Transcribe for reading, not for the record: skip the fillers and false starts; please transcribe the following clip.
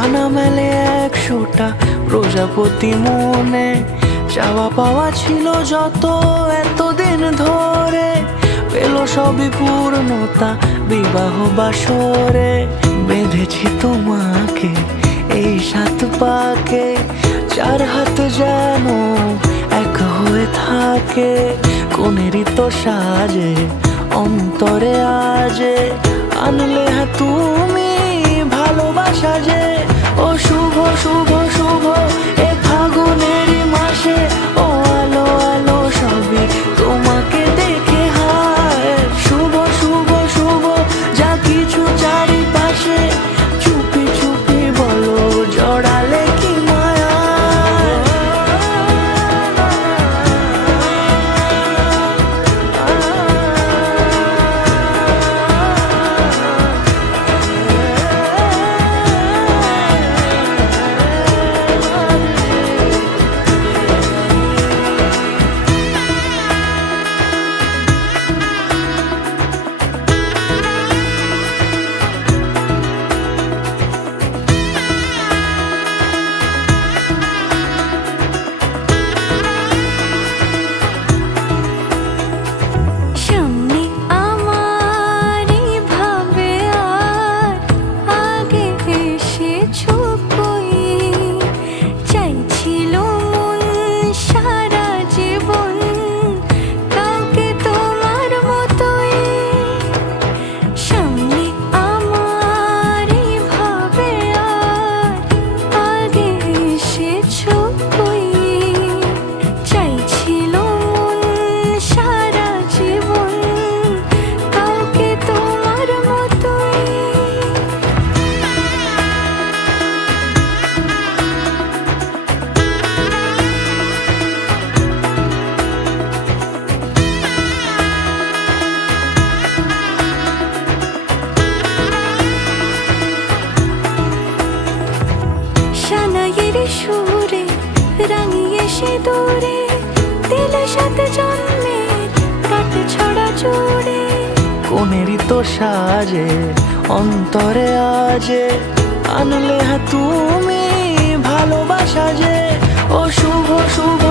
ডানা মেলে 100টা প্রজাপতি মনে, চাওয়া পাওয়া ছিল যত এতদিন ধরে, পেল সবই পূর্ণতা বিবাহ বাসরে। বেঁধেছি তোমাকে এই 7 পাকে, 4 হাত যেন এক হয়ে থাকে। কোনেরই তো সাজে অন্তরে আজে, আনলে তুমি ভালোবাসা যে। ও শুভ শুভ শুভ এ ফাগুনেরই মাসে, ও আলো আলো সবই তোমাকে দেখে হায়। শুভ শুভ শুভ যা কিছু চারিপাশে, চুপি চুপি বলো জড়ালে কি মায়া। সুরে রাঙিয়ে সে দূরে, দিলে 7 জন্মের কাট ছড়া জুড়ে। কোনেরই তো সাজে অন্তরে আজে, আনলে তুমি ভালোবাসা যে। ও শুভ শুভ